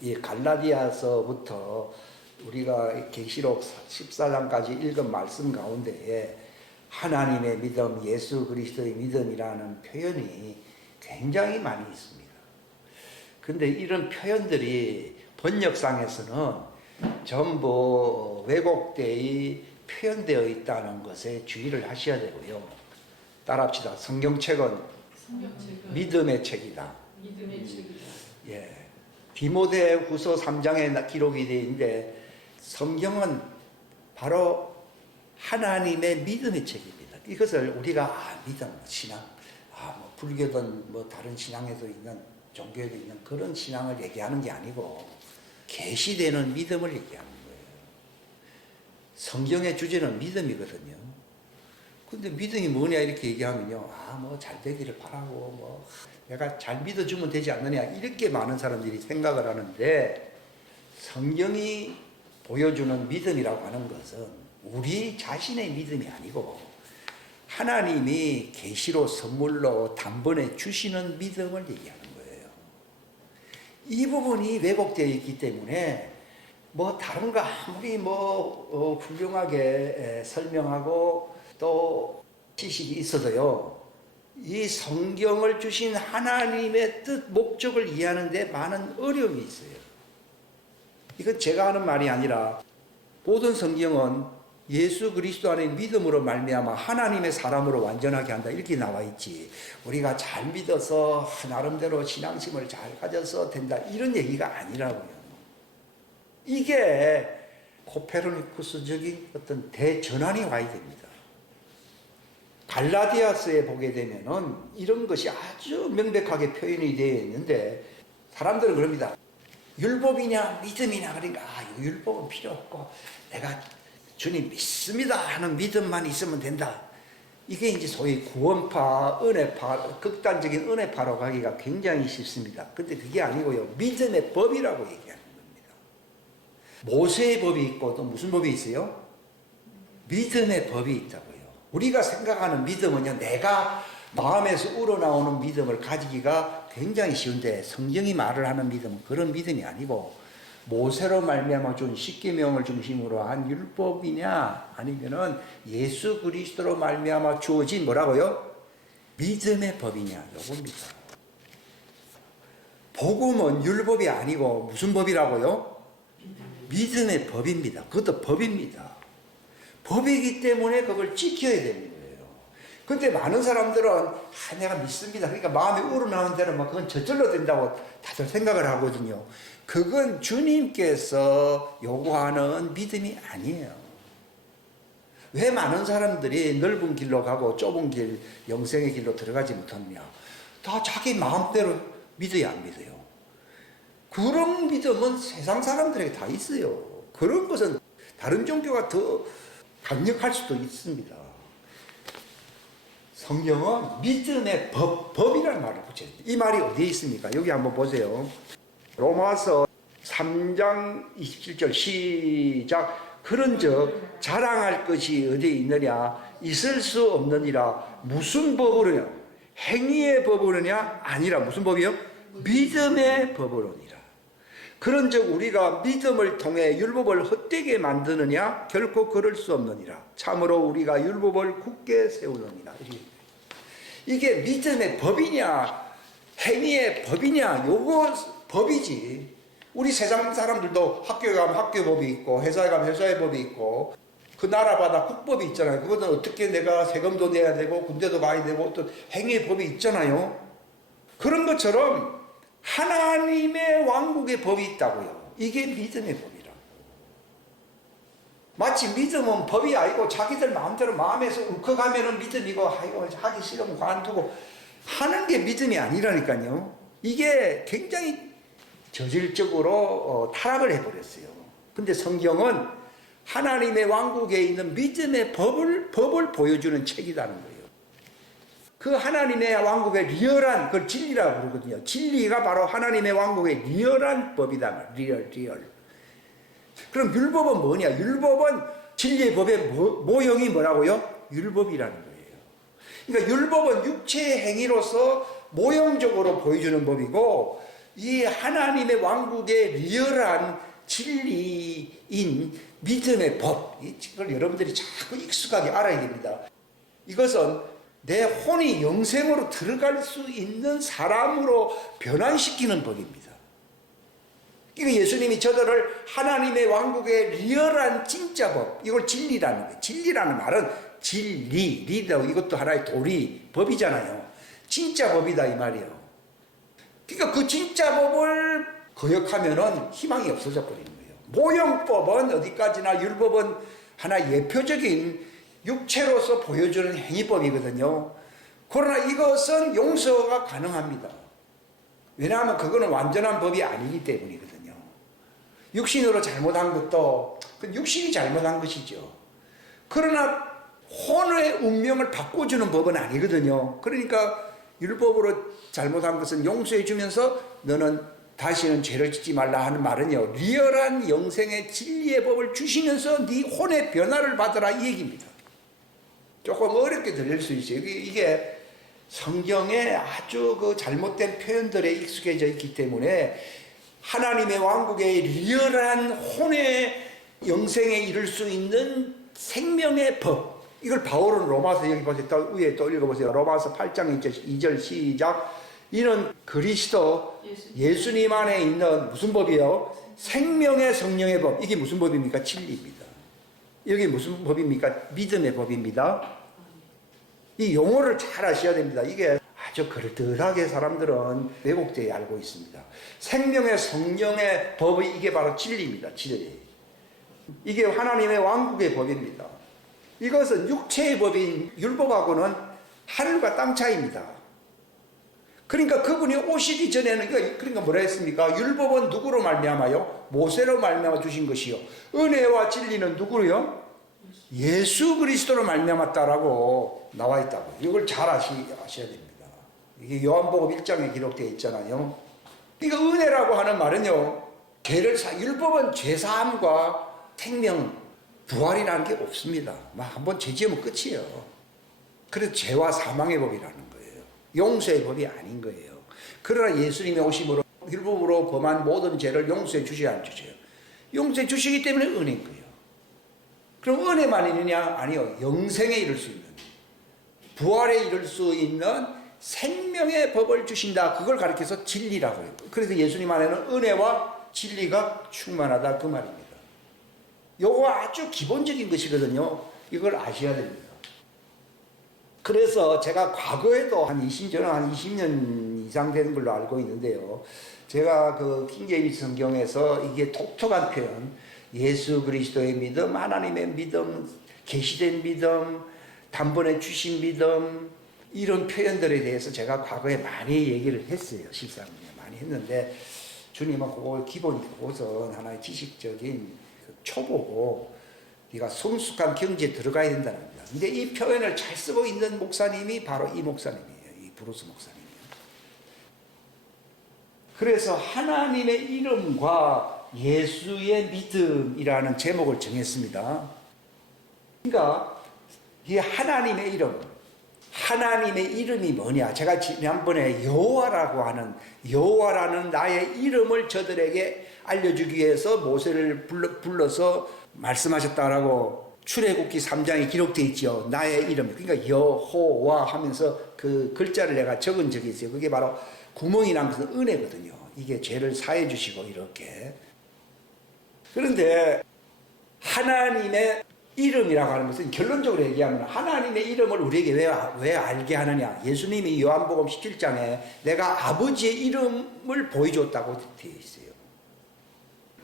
이 갈라디아서부터 우리가 계시록 14장까지 읽은 말씀 가운데에 하나님의 믿음, 예수 그리스도의 믿음이라는 표현이 굉장히 많이 있습니다. 근데 이런 표현들이 번역상에서는 전부 왜곡되어 표현되어 있다는 것에 주의를 하셔야 되고요. 따라합시다. 성경책은 믿음의 책이다. 믿음의 책이다. 예. 디모데후서 3장에 기록이 되어 있는데 성경은 바로 하나님의 믿음의 책입니다. 이것을 우리가 믿음, 신앙, 뭐 불교든 뭐 다른 신앙에도 있는 종교에도 있는 그런 신앙을 얘기하는 게 아니고 계시되는 믿음을 얘기하는 거예요. 성경의 주제는 믿음이거든요. 근데 믿음이 뭐냐 이렇게 얘기하면요, 뭐 잘 되기를 바라고 뭐 내가 잘 믿어주면 되지 않느냐 이렇게 많은 사람들이 생각을 하는데, 성경이 보여주는 믿음이라고 하는 것은 우리 자신의 믿음이 아니고 하나님이 계시로 선물로 단번에 주시는 믿음을 얘기하는 거예요. 이 부분이 왜곡되어 있기 때문에 뭐 다른 거 아무리 훌륭하게 설명하고 또 지식이 있어도요, 이 성경을 주신 하나님의 뜻, 목적을 이해하는 데 많은 어려움이 있어요. 이건 제가 하는 말이 아니라 모든 성경은 예수 그리스도 안에 믿음으로 말미암아 하나님의 사람으로 완전하게 한다 이렇게 나와 있지, 우리가 잘 믿어서 나름대로 신앙심을 잘 가져서 된다 이런 얘기가 아니라고요. 이게 코페르니쿠스적인 어떤 대전환이 와야 됩니다. 갈라디아서에 보게 되면은 이런 것이 아주 명백하게 표현이 되어 있는데, 사람들은 그럽니다. 율법이냐 믿음이냐 그러니까 율법은 필요 없고 내가 주님 믿습니다 하는 믿음만 있으면 된다. 이게 이제 소위 구원파, 은혜파, 극단적인 은혜파로 가기가 굉장히 쉽습니다. 근데 그게 아니고요, 믿음의 법이라고 얘기하는 겁니다. 모세의 법이 있고 또 무슨 법이 있어요? 믿음의 법이 있다고요. 우리가 생각하는 믿음은요, 내가 마음에서 우러나오는 믿음을 가지기가 굉장히 쉬운데, 성경이 말을 하는 믿음은 그런 믿음이 아니고 모세로 말미암아 준 십계명을 중심으로 한 율법이냐 아니면은 예수 그리스도로 말미암아 주어진 뭐라고요? 믿음의 법이냐, 요겁니다. 복음은 율법이 아니고 무슨 법이라고요? 믿음의 법입니다. 그것도 법입니다. 법이기 때문에 그걸 지켜야 되는 거예요. 근데 많은 사람들은 내가 믿습니다, 그러니까 마음에 우러나오는 대로 그건 저절로 된다고 다들 생각을 하거든요. 그건 주님께서 요구하는 믿음이 아니에요. 왜 많은 사람들이 넓은 길로 가고 좁은 길, 영생의 길로 들어가지 못하느냐? 다 자기 마음대로 믿어야 안 믿어요. 그런 믿음은 세상 사람들에게 다 있어요. 그런 것은 다른 종교가 더 강력할 수도 있습니다. 성경은 믿음의 법이라는 말을 붙여요. 이 말이 어디에 있습니까? 여기 한번 보세요. 로마서 3장 27절 시작. 그런즉 자랑할 것이 어디에 있느냐? 있을 수 없느니라. 무슨 법으로냐? 행위의 법으로냐? 아니라 무슨 법이요? 믿음의 법으로니라. 그런즉 우리가 믿음을 통해 율법을 헛되게 만드느냐? 결코 그럴 수 없느니라. 참으로 우리가 율법을 굳게 세우느니라. 이게 믿음의 법이냐 행위의 법이냐, 요거 법이지. 우리 세상 사람들도 학교에 가면 학교 법이 있고 회사에 가면 회사의 법이 있고 그 나라마다 국법이 있잖아요. 그것은 어떻게 내가 세금도 내야 되고 군대도 가야 되고 또 행위의 법이 있잖아요. 그런 것처럼 하나님의 왕국의 법이 있다고요. 이게 믿음의 법이라고. 마치 믿음은 법이 아니고 자기들 마음대로 마음에서 울컥하면은 믿음이고, 아이고 하기 싫으면 관두고 하는 게 믿음이 아니라니까요. 이게 굉장히 저질적으로 타락을 해버렸어요. 근데 성경은 하나님의 왕국에 있는 믿음의 법을 보여주는 책이라는 거예요. 그 하나님의 왕국의 리얼한, 그걸 진리라고 그러거든요. 진리가 바로 하나님의 왕국의 리얼한 법이다. 리얼. 그럼 율법은 뭐냐? 율법은 진리의 법의 모형이 뭐라고요? 율법이라는 거예요. 그러니까 율법은 육체의 행위로서 모형적으로 보여주는 법이고, 이 하나님의 왕국의 리얼한 진리인 믿음의 법, 이걸 여러분들이 자꾸 익숙하게 알아야 됩니다. 이것은 내 혼이 영생으로 들어갈 수 있는 사람으로 변환시키는 법입니다. 그러니까 예수님이 저들을 하나님의 왕국의 리얼한 진짜 법, 이걸 진리라는 거예요. 진리라는 말은 진리, 리더, 이것도 하나의 도리, 법이잖아요. 진짜 법이다 이 말이에요. 그러니까 그 진짜 법을 거역하면은 희망이 없어져 버리는 거예요. 모형법은 어디까지나, 율법은 하나 예표적인 육체로서 보여주는 행위법이거든요. 그러나 이것은 용서가 가능합니다. 왜냐하면 그거는 완전한 법이 아니기 때문이거든요. 육신으로 잘못한 것도 그 육신이 잘못한 것이죠. 그러나 혼의 운명을 바꿔주는 법은 아니거든요. 그러니까 율법으로 잘못한 것은 용서해 주면서 너는 다시는 죄를 짓지 말라 하는 말은요, 리얼한 영생의 진리의 법을 주시면서 네 혼의 변화를 받으라 이 얘기입니다. 조금 어렵게 들릴 수 있어요. 이게 성경에 아주 그 잘못된 표현들에 익숙해져 있기 때문에 하나님의 왕국의 리얼한 혼의 영생에 이를 수 있는 생명의 법, 이걸 바울은 로마서, 여기 보세요. 또 위에 또 읽어보세요. 로마서 8장 2절 시작. 이는 그리스도 예수님 안에 있는 무슨 법이에요? 생명의 성령의 법. 이게 무슨 법입니까? 진리입니다. 여기 무슨 법입니까? 믿음의 법입니다. 이 용어를 잘 아셔야 됩니다. 이게 아주 그럴듯하게 사람들은 왜곡되어 알고 있습니다. 생명의 성령의 법이 이게 바로 진리입니다. 진리. 이게 하나님의 왕국의 법입니다. 이것은 육체의 법인 율법하고는 하늘과 땅 차이입니다. 그러니까 그분이 오시기 전에는, 그러니까 뭐라 했습니까? 율법은 누구로 말미암아요? 모세로 말미암아 주신 것이요. 은혜와 진리는 누구로요? 예수 그리스도로 말미암았다라고 나와 있다고. 이걸 잘 아셔야 됩니다. 이게 요한복음 1장에 기록되어 있잖아요. 그러니까 은혜라고 하는 말은요, 율법은 죄사함과 생명, 부활이라는 게 없습니다. 한번 죄 지으면 끝이에요. 그래서 죄와 사망의 법이라는 거예요. 용서의 법이 아닌 거예요. 그러나 예수님의 오심으로 율법으로 범한 모든 죄를 용서해 주셔야 안 주세요. 용서해 주시기 때문에 은혜인 거예요. 그럼 은혜만 있느냐? 아니요. 영생에 이를 수 있는, 부활에 이를 수 있는 생명의 법을 주신다. 그걸 가리켜서 진리라고 해요. 그래서 예수님 안에는 은혜와 진리가 충만하다 그 말입니다. 요거 아주 기본적인 것이거든요. 이걸 아셔야 됩니다. 그래서 제가 과거에도 저는 한 20년 이상 된 걸로 알고 있는데요. 제가 그 킹제임스 성경에서 이게 독특한 표현, 예수 그리스도의 믿음, 하나님의 믿음, 계시된 믿음, 단번에 주신 믿음, 이런 표현들에 대해서 제가 과거에 많이 얘기를 했어요. 실상에 많이 했는데 주님은 그거 기본이고 그것은 하나의 지식적인 초보고 네가 성숙한 경지에 들어가야 된다는 겁니다. 근데 이 표현을 잘 쓰고 있는 목사님이 바로 이 목사님이에요. 이 브루스 목사님이에요. 그래서 하나님의 이름과 예수의 믿음이라는 제목을 정했습니다. 그러니까 이 하나님의 이름, 하나님의 이름이 뭐냐? 제가 지난번에 여호와라는 나의 이름을 저들에게 알려주기 위해서 모세를 불러서 말씀하셨다라고 출애굽기 3장에 기록되어 있죠. 나의 이름. 그러니까 여호와 하면서 그 글자를 내가 적은 적이 있어요. 그게 바로 구멍이 난 것은 은혜거든요. 이게 죄를 사해 주시고 이렇게. 그런데 하나님의 이름이라고 하는 것은 결론적으로 얘기하면 하나님의 이름을 우리에게 왜 알게 하느냐. 예수님이 요한복음 17장에 내가 아버지의 이름을 보여줬다고 되어 있어요.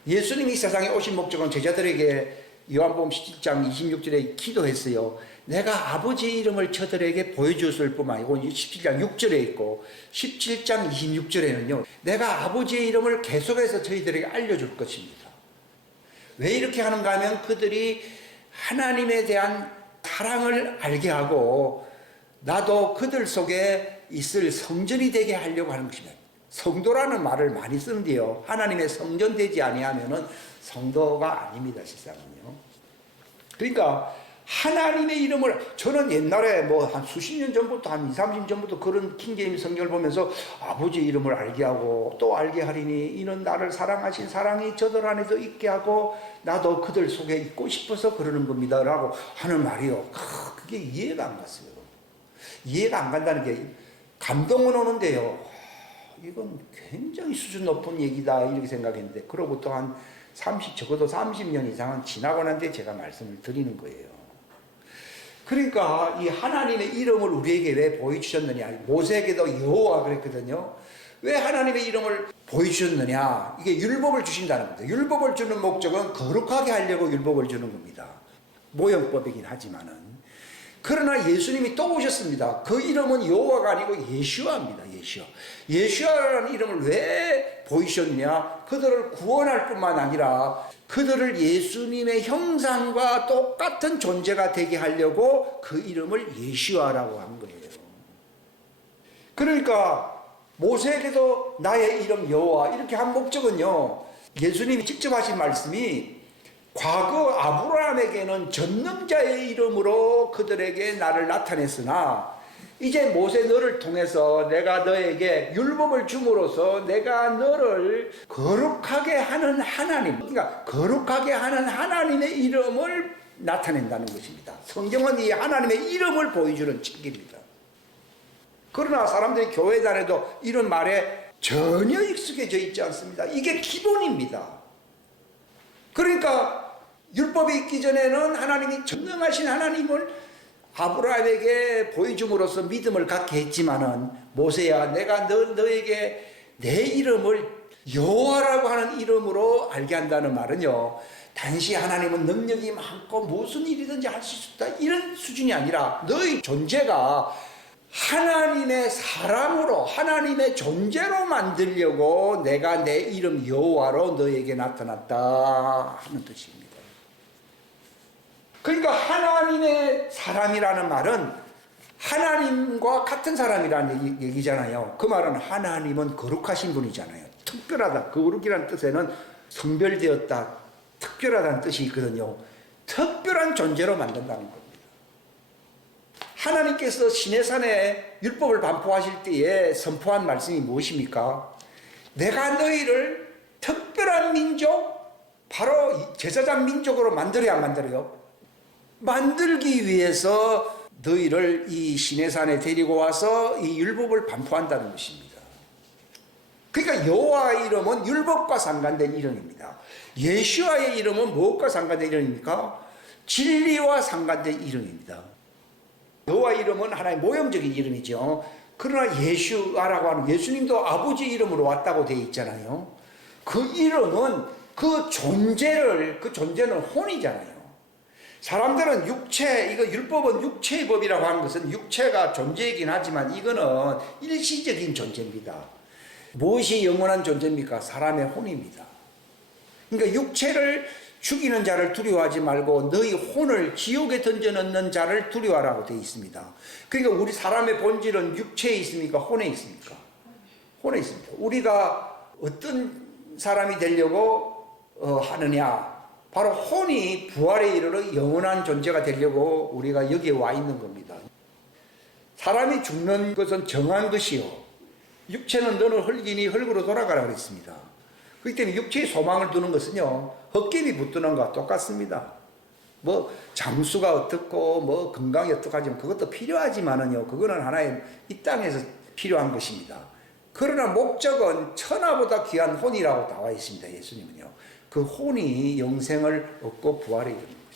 예수님이 세상에 오신 목적은 제자들에게 요한복음 17장 26절에 기도했어요. 내가 아버지의 이름을 저들에게 보여줬을 뿐만 아니고 17장 6절에 있고 17장 26절에는요. 내가 아버지의 이름을 계속해서 저희들에게 알려줄 것입니다. 왜 이렇게 하는가 하면 그들이 하나님에 대한 사랑을 알게 하고 나도 그들 속에 있을 성전이 되게 하려고 하는 것입니다. 성도라는 말을 많이 쓰는데요. 하나님의 성전 되지 아니하면은 성도가 아닙니다. 실상은요. 그러니까 하나님의 이름을 저는 옛날에 뭐 한 수십 년 전부터 한 20, 30년 전부터 그런 킹제임스 성경을 보면서 아버지 이름을 알게 하고 또 알게 하리니 이는 나를 사랑하신 사랑이 저들 안에도 있게 하고 나도 그들 속에 있고 싶어서 그러는 겁니다 라고 하는 말이요. 그게 이해가 안 갔어요. 이해가 안 간다는 게 감동은 오는데요. 이건 굉장히 수준 높은 얘기다 이렇게 생각했는데 그러고 또 한 적어도 30년 이상은 지나고 난 뒤에 제가 말씀을 드리는 거예요. 그러니까 이 하나님의 이름을 우리에게 왜 보여주셨느냐. 모세에게도 여호와 그랬거든요. 왜 하나님의 이름을 보여주셨느냐. 이게 율법을 주신다는 겁니다. 율법을 주는 목적은 거룩하게 하려고 율법을 주는 겁니다. 모형법이긴 하지만은. 그러나 예수님이 또 오셨습니다. 그 이름은 여호와가 아니고 예슈아입니다. 예슈아. 예슈아라는 이름을 왜 보이셨느냐? 그들을 구원할 뿐만 아니라 그들을 예수님의 형상과 똑같은 존재가 되게 하려고 그 이름을 예슈아라고 한 거예요. 그러니까 모세에게도 나의 이름 여호와 이렇게 한 목적은요. 예수님이 직접 하신 말씀이 과거 아브라함에게는 전능자의 이름으로 그들에게 나를 나타냈으나 이제 모세 너를 통해서 내가 너에게 율법을 줌으로써 내가 너를 거룩하게 하는 하나님, 그러니까 거룩하게 하는 하나님의 이름을 나타낸다는 것입니다. 성경은 이 하나님의 이름을 보여주는 책입니다. 그러나 사람들이 교회 다녀도 이런 말에 전혀 익숙해져 있지 않습니다. 이게 기본입니다. 그러니까 율법이 있기 전에는 하나님이 전능하신 하나님을 아브라함에게 보여줌으로써 믿음을 갖게 했지만은 모세야 내가 너에게 내 이름을 여호와라고 하는 이름으로 알게 한다는 말은요. 단지 하나님은 능력이 많고 무슨 일이든지 할 수 있다 이런 수준이 아니라 너의 존재가 하나님의 사람으로 하나님의 존재로 만들려고 내가 내 이름 여호와로 너에게 나타났다 하는 뜻입니다. 그러니까 하나님의 사람이라는 말은 하나님과 같은 사람이라는 얘기잖아요. 그 말은 하나님은 거룩하신 분이잖아요. 특별하다. 거룩이라는 뜻에는 성별되었다, 특별하다는 뜻이 있거든요. 특별한 존재로 만든다는 겁니다. 하나님께서 시내산에 율법을 반포하실 때에 선포한 말씀이 무엇입니까? 내가 너희를 특별한 민족, 바로 제사장 민족으로 만들어야 안 만들어요? 만들기 위해서 너희를 이 시내산에 데리고 와서 이 율법을 반포한다는 것입니다. 그러니까 여호와의 이름은 율법과 상관된 이름입니다. 예수와의 이름은 무엇과 상관된 이름입니까? 진리와 상관된 이름입니다. 여호와의 이름은 하나의 모형적인 이름이죠. 그러나 예수라고 하는 예수님도 아버지 이름으로 왔다고 되어 있잖아요. 그 이름은 그 존재는 혼이잖아요. 사람들은 이거 율법은 육체의 법이라고 하는 것은 육체가 존재이긴 하지만 이거는 일시적인 존재입니다. 무엇이 영원한 존재입니까? 사람의 혼입니다. 그러니까 육체를 죽이는 자를 두려워하지 말고 너희 혼을 지옥에 던져넣는 자를 두려워하라고 되어 있습니다. 그러니까 우리 사람의 본질은 육체에 있습니까? 혼에 있습니까? 혼에 있습니다. 우리가 어떤 사람이 되려고 하느냐? 바로 혼이 부활에 이르러 영원한 존재가 되려고 우리가 여기에 와 있는 겁니다. 사람이 죽는 것은 정한 것이요. 육체는 너는 흙이니 흙으로 돌아가라 그랬습니다. 그렇기 때문에 육체의 소망을 두는 것은요. 헛개비 붙드는 것과 똑같습니다. 뭐 장수가 어떻고 뭐 건강이 어떡하지만 그것도 필요하지만은요. 그거는 하나의 이 땅에서 필요한 것입니다. 그러나 목적은 천하보다 귀한 혼이라고 나와 있습니다. 예수님은요. 그 혼이 영생을 얻고 부활에 이르는 것입니다.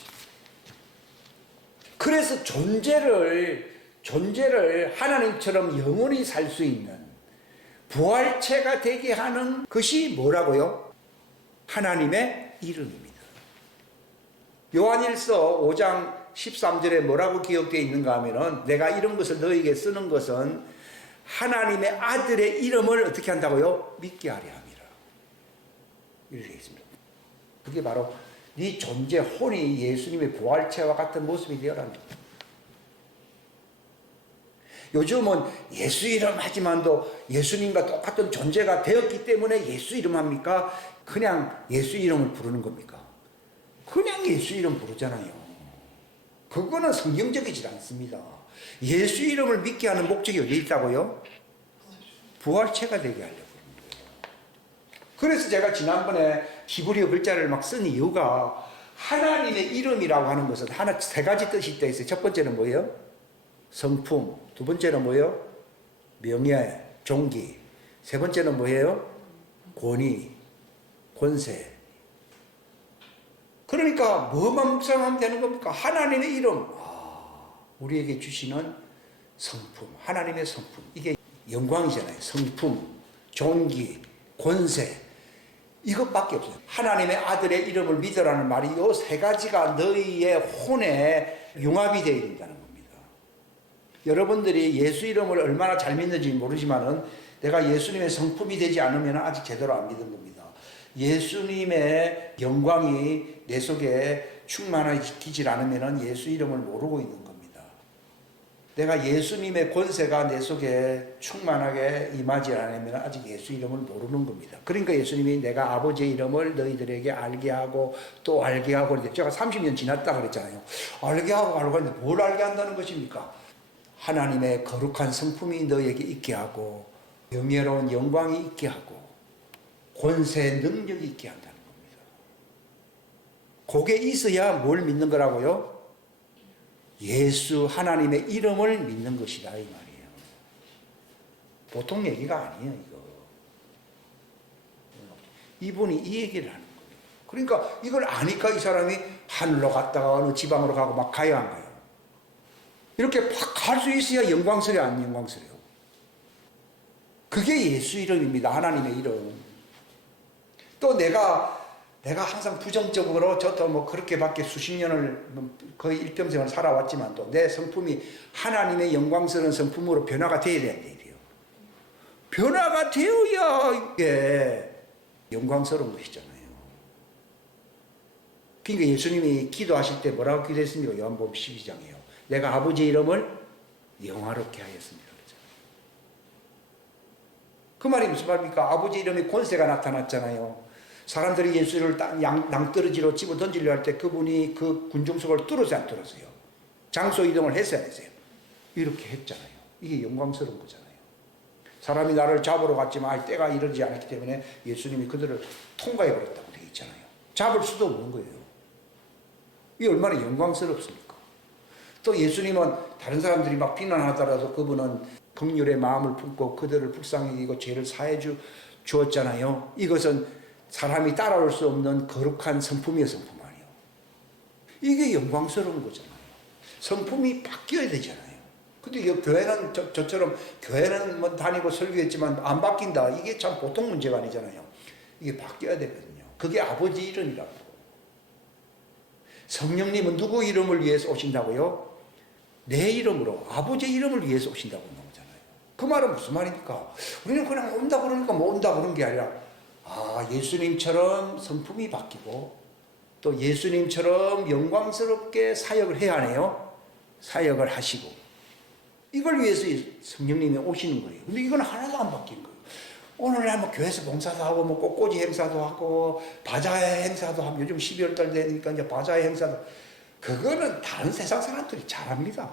그래서 존재를 하나님처럼 영원히 살 수 있는 부활체가 되게 하는 것이 뭐라고요? 하나님의 이름입니다. 요한일서 5장 13절에 뭐라고 기록되어 있는가 하면은 내가 이런 것을 너에게 쓰는 것은 하나님의 아들의 이름을 어떻게 한다고요? 믿게 하려 함이라. 이렇게 되어 있습니다. 그게 바로 네 존재 혼이 예수님의 부활체와 같은 모습이 되어라는 겁니다. 요즘은 예수 이름 하지만도 예수님과 똑같은 존재가 되었기 때문에 예수 이름 합니까? 그냥 예수 이름을 부르는 겁니까? 그냥 예수 이름 부르잖아요. 그거는 성경적이지 않습니다. 예수 이름을 믿게 하는 목적이 어디 있다고요? 부활체가 되게 하려고. 그래서 제가 지난번에 히브리어 글자를 막 쓴 이유가 하나님의 이름이라고 하는 것은 세 가지 뜻이 있다 했어요. 첫 번째는 뭐예요? 성품. 두 번째는 뭐예요? 명예, 종기. 세 번째는 뭐예요? 권위, 권세. 그러니까 뭐만 묵상하면 되는 겁니까? 하나님의 이름. 우리에게 주시는 성품, 하나님의 성품. 이게 영광이잖아요. 성품, 종기, 권세. 이것밖에 없어요. 하나님의 아들의 이름을 믿으라는 말이 이 세 가지가 너희의 혼에 융합이 되어야 된다는 겁니다. 여러분들이 예수 이름을 얼마나 잘 믿는지 모르지만은 내가 예수님의 성품이 되지 않으면 아직 제대로 안 믿은 겁니다. 예수님의 영광이 내 속에 충만하지 않으면 예수 이름을 모르고 있는 겁니다. 내가 예수님의 권세가 내 속에 충만하게 임하지 않으면 아직 예수 이름을 모르는 겁니다. 그러니까 예수님이 내가 아버지의 이름을 너희들에게 알게 하고 또 알게 하고 그랬는데 제가 30년 지났다 그랬잖아요. 알게 하고 했는데 뭘 알게 한다는 것입니까? 하나님의 거룩한 성품이 너에게 있게 하고 영예로운 영광이 있게 하고 권세 능력이 있게 한다는 겁니다. 그게 있어야 뭘 믿는 거라고요? 예수 하나님의 이름을 믿는 것이다 이 말이에요. 보통 얘기가 아니에요 이거. 이분이 이 얘기를 하는 거예요. 그러니까 이걸 아니까 이 사람이 하늘로 갔다가 어느 지방으로 가고 막 가야 한 거예요. 이렇게 팍 갈 수 있어야 영광스러워 안 영광스러워. 그게 예수 이름입니다. 하나님의 이름. 또 내가 항상 부정적으로 저도 뭐 그렇게밖에 수십 년을 거의 일평생을 살아왔지만 또 내 성품이 하나님의 영광스러운 성품으로 변화가 되어야 된다 이래요. 변화가 되어야 이게 영광스러운 것이잖아요. 그러니까 예수님이 기도하실 때 뭐라고 기도했습니까? 요한복음 12장이에요. 내가 아버지의 이름을 영화롭게 하였습니다. 그 말이 무슨 말입니까? 아버지 이름에 권세가 나타났잖아요. 사람들이 예수를 낭떠러지로 집어 던지려 할 때 그분이 그 군중석을 뚫었어요, 안 뚫었어요? 장소 이동을 했어야 했어요. 이렇게 했잖아요. 이게 영광스러운 거잖아요. 사람이 나를 잡으러 갔지만 때가 이르지 않았기 때문에 예수님이 그들을 통과해 버렸다고 되어 있잖아요. 잡을 수도 없는 거예요. 이게 얼마나 영광스럽습니까? 또 예수님은 다른 사람들이 막 비난하더라도 그분은 긍휼의 마음을 품고 그들을 불쌍히 여기고 죄를 사해 주었잖아요. 이것은 사람이 따라올 수 없는 거룩한 성품이에요, 성품 아니에요. 이게 영광스러운 거잖아요. 성품이 바뀌어야 되잖아요. 근데 교회는 저처럼 교회는 뭐 다니고 설교했지만 안 바뀐다. 이게 참 보통 문제가 아니잖아요. 이게 바뀌어야 되거든요. 그게 아버지 이름이라고. 성령님은 누구 이름을 위해서 오신다고요? 내 이름으로, 아버지 이름을 위해서 오신다고 나오잖아요. 그 말은 무슨 말입니까? 우리는 그냥 온다 그러니까 뭐 온다 그런 게 아니라 예수님처럼 성품이 바뀌고 또 예수님처럼 영광스럽게 사역을 해야 하네요. 사역을 하시고 이걸 위해서 성령님이 오시는 거예요. 근데 이건 하나도 안 바뀐 거예요. 오늘날 뭐 교회에서 봉사도 하고 뭐 꽃꽂이 행사도 하고 바자회 행사도 하고 요즘 12월 달 되니까 이제 바자회 행사도 그거는 다른 세상 사람들이 잘합니다.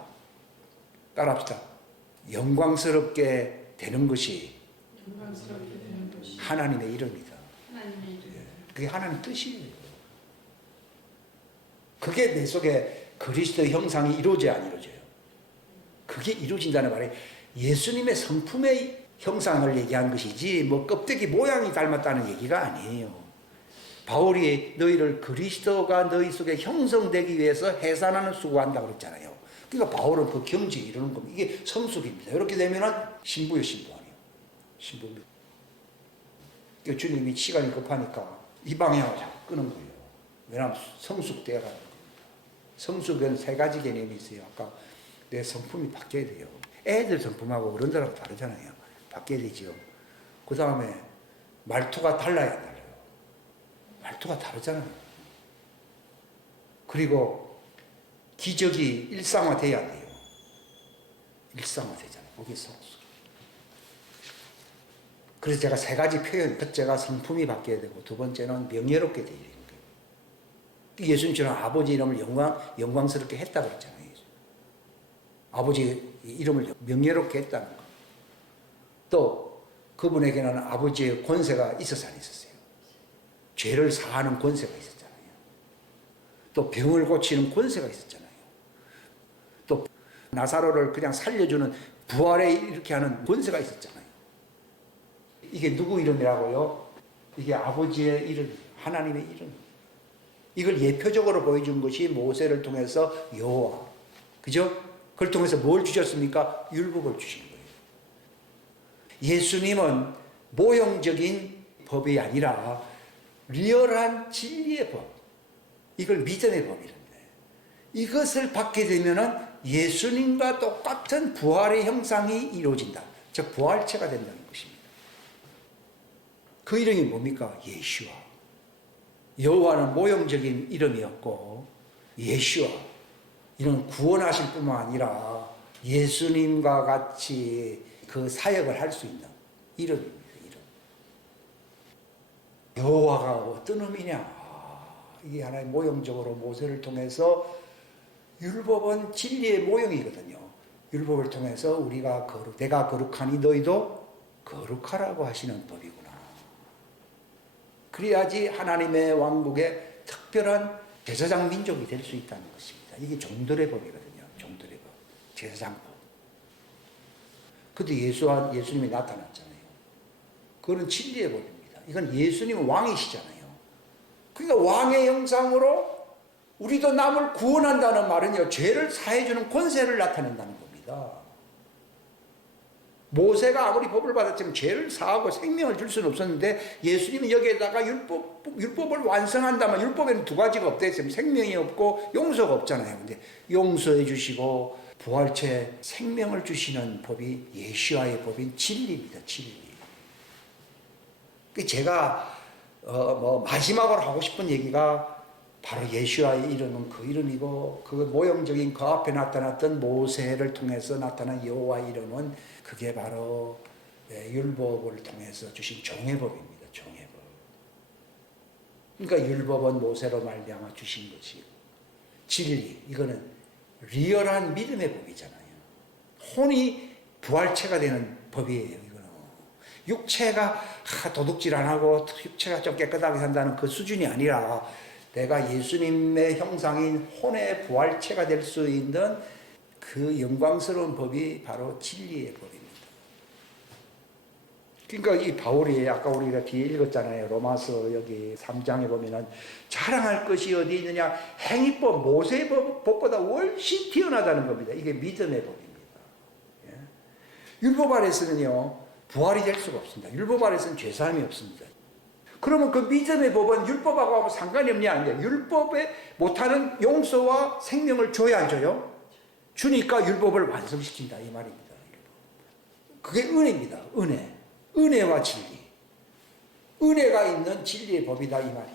따라합시다. 영광스럽게 되는 것이 하나님의 이름이다. 그게 하나님 뜻이에요. 그게 내 속에 그리스도의 형상이 이루어져야 안 이루어져요. 그게 이루어진다는 말이 예수님의 성품의 형상을 얘기한 것이지 뭐 껍데기 모양이 닮았다는 얘기가 아니에요. 바울이 너희를 그리스도가 너희 속에 형성되기 위해서 해산하는 수고한다고 그랬잖아요. 그러니까 바울은 그 경지에 이르는 겁니다. 이게 성숙입니다. 이렇게 되면은 신부요, 신부 아니에요. 신부입니다. 주님이 시간이 급하니까 이 방향을 자꾸 끄는 거예요. 왜냐하면 성숙돼야 가는 겁니다. 성숙은 세 가지 개념이 있어요. 아까 내 성품이 바뀌어야 돼요. 애들 성품하고 어른들하고 다르잖아요. 바뀌어야 되죠. 그 다음에 말투가 달라야 안 달라요. 말투가 다르잖아요. 그리고 기적이 일상화돼야 돼요. 일상화되잖아요. 그게 성숙. 그래서 제가 세 가지 표현, 첫째가 성품이 바뀌어야 되고 두 번째는 명예롭게 되어야 되는 거예요. 예수님처럼 아버지 이름을 영광스럽게 했다 그랬잖아요. 아버지 이름을 명예롭게 했다는 거. 또 그분에게는 아버지의 권세가 있었어 안 있었어요? 죄를 사하는 권세가 있었잖아요. 또 병을 고치는 권세가 있었잖아요. 또 나사로를 그냥 살려주는 부활에 이렇게 하는 권세가 있었잖아요. 이게 누구 이름이라고요? 이게 아버지의 이름, 하나님의 이름. 이걸 예표적으로 보여준 것이 모세를 통해서 여호와. 그죠? 그걸 통해서 뭘 주셨습니까? 율법을 주신 거예요. 예수님은 모형적인 법이 아니라 리얼한 진리의 법. 이걸 믿음의 법이랍니다. 이것을 받게 되면은 예수님과 똑같은 부활의 형상이 이루어진다. 즉 부활체가 된다는 것입니다. 그 이름이 뭡니까? 예슈아. 여호와는 모형적인 이름이었고 예슈아 이런 구원하실 뿐만 아니라 예수님과 같이 그 사역을 할 수 있는 이름입니다. 이름. 여호와가 어떤 의미냐? 이게 하나의 모형적으로 모세를 통해서 율법은 진리의 모형이거든요. 율법을 통해서 우리가 내가 거룩하니 너희도 거룩하라고 하시는 법이구나. 그래야지 하나님의 왕국의 특별한 제사장 민족이 될 수 있다는 것입니다. 이게 종들의 법이거든요. 종들의 법, 제사장법. 그때 예수님이 나타났잖아요. 그거는 진리의 법입니다. 이건 예수님은 왕이시잖아요. 그러니까 왕의 형상으로 우리도 남을 구원한다는 말은요, 죄를 사해주는 권세를 나타낸다는 겁니다. 모세가 아무리 법을 받았지만 죄를 사하고 생명을 줄 수는 없었는데 예수님은 여기에다가 율법을 완성한다면 율법에는 두 가지가 없대요. 생명이 없고 용서가 없잖아요. 근데 용서해 주시고 부활체 생명을 주시는 법이 예수와의 법인 진리입니다. 진리. 제가 마지막으로 하고 싶은 얘기가 바로 예수와의 이름은 그 이름이고 그 모형적인 그 앞에 나타났던 모세를 통해서 나타난 여호와의 이름은 그게 바로 율법을 통해서 주신 종회법입니다. 종회법. 그러니까 율법은 모세로 말미암아 주신 것이고 진리 이거는 리얼한 믿음의 법이잖아요. 혼이 부활체가 되는 법이에요. 이거는 육체가 도둑질 안 하고 육체가 좀 깨끗하게 산다는 그 수준이 아니라 내가 예수님의 형상인 혼의 부활체가 될 수 있는 그 영광스러운 법이 바로 진리의 법입니다. 그러니까 이 바울이 아까 우리가 뒤에 읽었잖아요. 로마서 여기 3장에 보면은 자랑할 것이 어디 있느냐. 행위법, 모세의 법보다 훨씬 뛰어나다는 겁니다. 이게 믿음의 법입니다. 예? 율법 아래서는요 부활이 될 수가 없습니다. 율법 아래서는 죄사함이 없습니다. 그러면 그 믿음의 법은 율법하고 상관이 없냐? 아니냐. 율법에 못하는 용서와 생명을 줘야 안 줘요? 주니까 율법을 완성시킨다 이 말입니다. 그게 은혜입니다. 은혜. 은혜와 진리. 은혜가 있는 진리의 법이다 이 말입니다.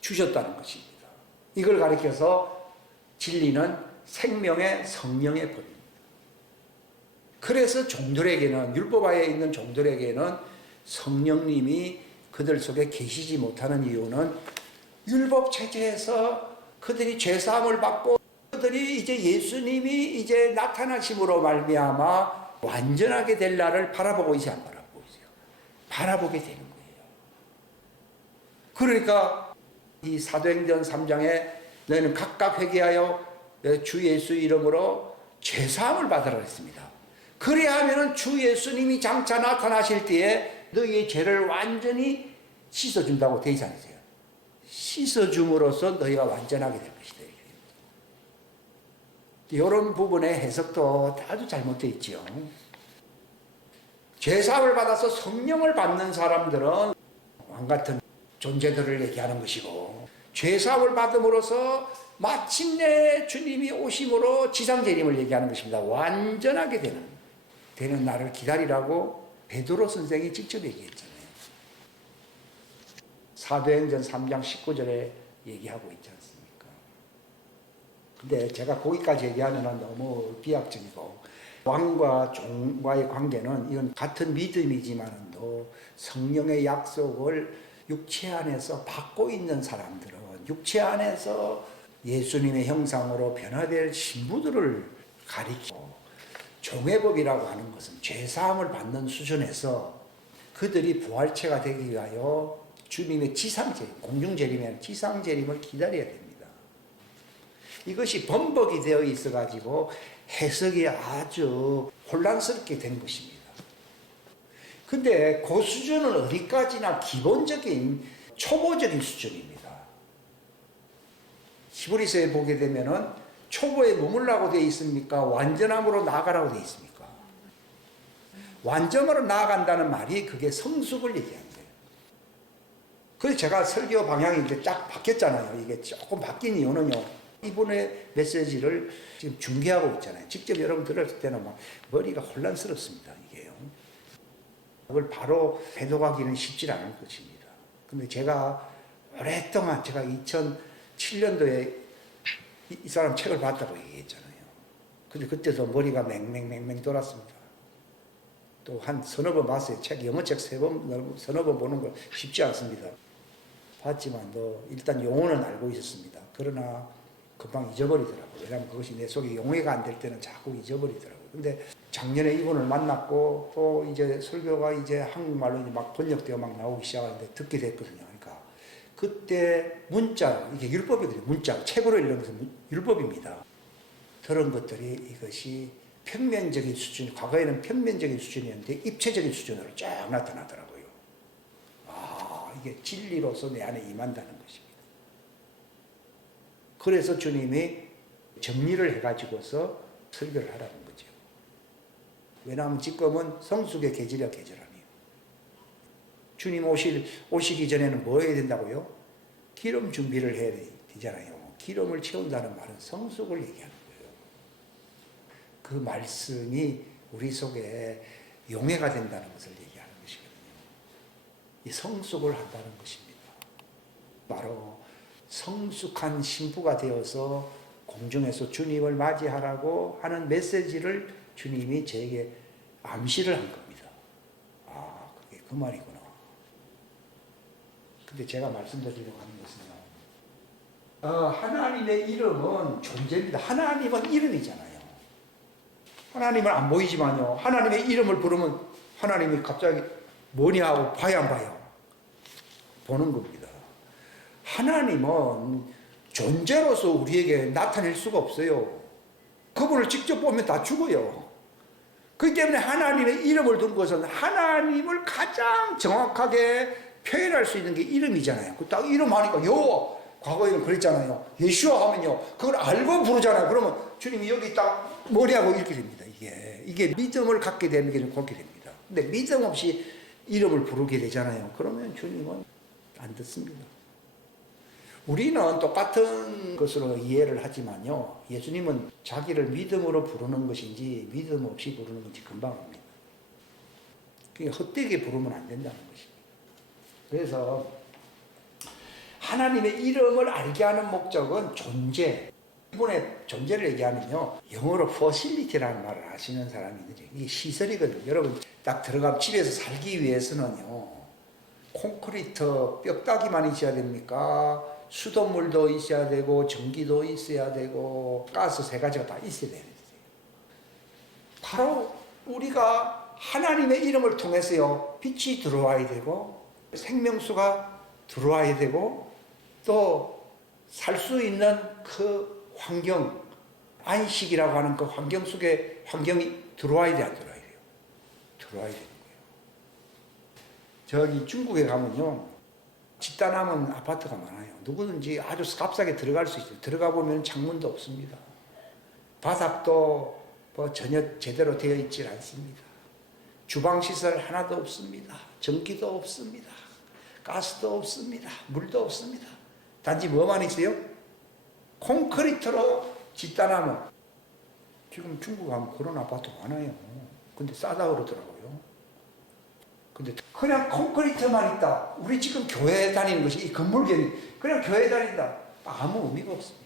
주셨다는 것입니다. 이걸 가리켜서 진리는 생명의 성령의 법입니다. 그래서 종들에게는 율법하에 있는 종들에게는 성령님이 그들 속에 계시지 못하는 이유는 율법 체제에서 그들이 죄사함을 받고 그들이 이제 예수님이 이제 나타나심으로 말미암아 완전하게 될 날을 바라보고 있어요, 안 바라보고 있어요? 바라보게 되는 거예요. 그러니까 이 사도행전 3장에 너희는 각각 회개하여 주 예수 이름으로 죄사함을 받으라 했습니다. 그래야 하면은 주 예수님이 장차 나타나실 때에 너희의 죄를 완전히 씻어준다고 되어 있지 않으세요? 씻어줌으로써 너희가 완전하게 될 것이다. 이런 부분의 해석도 아주 잘못되어 있죠. 죄사함을 받아서 성령을 받는 사람들은 왕 같은 존재들을 얘기하는 것이고 죄사함을 받음으로써 마침내 주님이 오심으로 지상재림을 얘기하는 것입니다. 완전하게 되는 날을 기다리라고 베드로 선생이 직접 얘기했잖아요. 사도행전 3장 19절에 얘기하고 있지 않습니까? 근데 제가 거기까지 얘기하면 너무 비약적이고 왕과 종과의 관계는 이건 같은 믿음이지만도 성령의 약속을 육체 안에서 받고 있는 사람들은 육체 안에서 예수님의 형상으로 변화될 신부들을 가리키고, 종회법이라고 하는 것은 죄사함을 받는 수준에서 그들이 부활체가 되기 위하여 주님의 지상재림, 공중재림이나 지상재림을 기다려야 됩니다. 이것이 범벅이 되어 있어가지고 해석이 아주 혼란스럽게 된 것입니다. 근데 그 수준은 어디까지나 기본적인 초보적인 수준입니다. 히브리서에 보게 되면은 초보에 머물라고 되어 있습니까? 완전함으로 나아가라고 되어 있습니까? 완전으로 나아간다는 말이 그게 성숙을 얘기하는 거예요. 그래서 제가 설교 방향이 이제 딱 바뀌었잖아요. 이게 조금 바뀐 이유는요, 이번에 메시지를 지금 중계하고 있잖아요. 직접 여러분 들었을 때는 막 머리가 혼란스럽습니다. 이게요. 그걸 바로 해독하기는 쉽지 않을 것입니다. 근데 제가 오랫동안, 제가 2007년도에 이 사람 책을 봤다고 얘기했잖아요. 근데 그때도 머리가 맹맹맹맹 돌았습니다. 또 한 서너 번 봤어요. 영어책 서너 번 보는 거 쉽지 않습니다. 봤지만 일단 용어는 알고 있었습니다. 그러나 금방 잊어버리더라고요. 왜냐하면 그것이 내 속에 용해가 안 될 때는 자꾸 잊어버리더라고요. 근데 작년에 이분을 만났고 또 이제 설교가 이제 한국말로 막 번역되어 막 나오기 시작하는데 듣게 됐거든요. 그러니까 그때 문자, 이게 율법이거든요. 문자, 책으로 읽는 것은 율법입니다. 그런 것들이 이것이 평면적인 수준, 과거에는 평면적인 수준이었는데 입체적인 수준으로 쫙 나타나더라고요. 이게 진리로서 내 안에 임한다는 것입니다. 그래서 주님이 정리를 해가지고서 설교를 하라는 거죠. 왜냐하면 지금은 성숙의 계절이야, 계절 아니에요. 주님 오시기 전에는 뭐 해야 된다고요? 기름 준비를 해야 되잖아요. 기름을 채운다는 말은 성숙을 얘기하는 거예요. 그 말씀이 우리 속에 용해가 된다는 것을 얘기하는 것이거든요. 이 성숙을 한다는 것입니다. 바로 성숙한 신부가 되어서 공중에서 주님을 맞이하라고 하는 메시지를 주님이 저에게 암시를 한 겁니다. 그게 그 말이구나. 근데 제가 말씀드리려고 하는 것은요, 하나님의 이름은 존재입니다. 하나님은 이름이잖아요. 하나님은 안 보이지만요, 하나님의 이름을 부르면 하나님이 갑자기 뭐냐 하고 봐야 안 봐요? 보는 겁니다. 하나님은 존재로서 우리에게 나타낼 수가 없어요. 그분을 직접 보면 다 죽어요. 그렇기 때문에 하나님의 이름을 둔 것은 하나님을 가장 정확하게 표현할 수 있는 게 이름이잖아요. 딱 이름 하니까 여호와, 과거에는 그랬잖아요. 예수와 하면요, 그걸 알고 부르잖아요. 그러면 주님이 여기 딱 머리하고 이렇게 됩니다. 이게 믿음을 갖게 되는 게 그렇게 됩니다. 근데 믿음 없이 이름을 부르게 되잖아요. 그러면 주님은 안 듣습니다. 우리는 똑같은 것으로 이해를 하지만요, 예수님은 자기를 믿음으로 부르는 것인지 믿음 없이 부르는 건지 금방 압니다. 그러니까 헛되게 부르면 안 된다는 것입니다. 그래서 하나님의 이름을 알게 하는 목적은 존재, 이분의 존재를 얘기하면요, 영어로 facility라는 말을 아시는 사람이 있는데, 이게 시설이거든요. 여러분 딱 들어가면 집에서 살기 위해서는요, 콘크리트 뼈다귀만 있어야 됩니까? 수돗물도 있어야 되고 전기도 있어야 되고 가스 세 가지가 다 있어야 돼요. 바로 우리가 하나님의 이름을 통해서요, 빛이 들어와야 되고 생명수가 들어와야 되고 또 살 수 있는 그 환경, 안식이라고 하는 그 환경 속에 환경이 들어와야 돼, 안 들어와야 돼요? 들어와야 되는 거예요. 저기 중국에 가면요, 집단하면 아파트가 많아요. 누구든지 아주 값싸게 들어갈 수 있어요. 들어가 보면 창문도 없습니다. 바닥도 전혀 제대로 되어 있지 않습니다. 주방시설 하나도 없습니다. 전기도 없습니다. 가스도 없습니다. 물도 없습니다. 단지 뭐만 있어요? 콘크리트로 집단하면, 지금 중국 가면 그런 아파트 많아요. 근데 싸다 그러더라고요. 근데 그냥 콘크리트만 있다. 우리 지금 교회 다니는 것이 이 건물견이 그냥 교회 다닌다. 아무 의미가 없습니다.